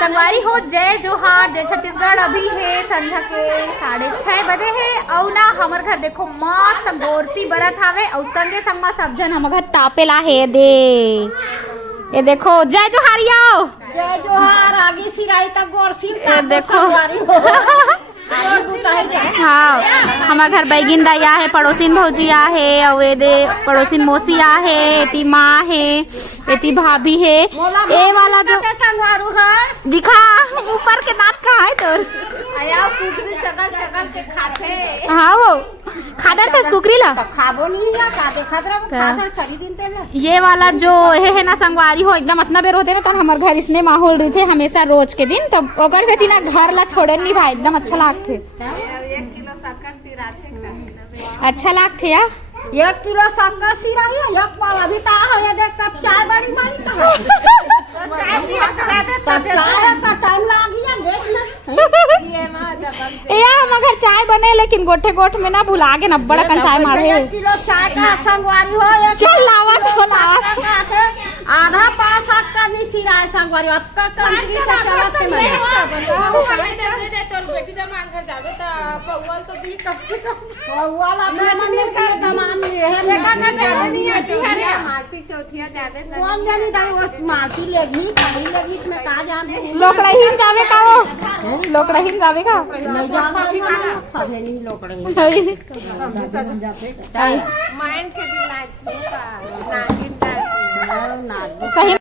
संगवारी हो जय जोहार जय छत्तीसगढ़। अभी है संध्या के 6:30 बजे है और ना हमर घर देखो मस्त गोरसी बरत हावे और संगे संग में सब जन हमर घर तापेला है दे ये देखो जय जोहारिया जय जोहार आगे सिराई तक गोरसी ये देखो हाँ हमारे घर बैगिन दाया है, पड़ोसिन भौजिया है और ये दे पड़ोसिन मोसिया है, एती माँ है, एती भाभी है। ये वाला जो संगवारू है दिखा ऊपर के दांत कहाँ है तोर? आया कुकरी चगल चगल के खाते। हाँ वो खादर था कुकरी ला खाबो नहीं या कादे खतरा खाता सभी दिन ते ये वाला जो है ना संगवारी हो एकदम इतना बेर होते ना तन हमारे घर इसने माहौल रही थे हमेशा रोज के दिन तब ओकर से तीना घर ला छोड़े नहीं भाई एकदम अच्छा लागते 1 किलो शक्कर सिराते अच्छा लागते या 1 किलो शक्कर सिराई है 1 पाव अभी ता है देख कब चाय बड़ी बड़ी कहां चाय का टाइम लागी है देख ना यार मगर चाय बने लेकिन गोठे गोठ में ना भुला के नब्बड़ कन चाय मारे 1 किलो चाय का संगवारी हो चल लावा तो लावा आधा पाव शक्कर नहीं सिराए संगवारी अब का कंट्री से चलत में दे तोर बेटी जमान घर जावे त पौवाल तो दी कम से कम पौवाल अपने मन के दमान है देखा ना जावे नहीं है चौथिया मारती चौथिया जावे ना कौन जानी दाई वो माटी लेगी कहीं लेगी इसमें का जान लोकड़हीन जावे का वो लोकड़हीन जावे का नहीं जान खाने नहीं लोकड़े माइन के दिन लाज का नागिन सही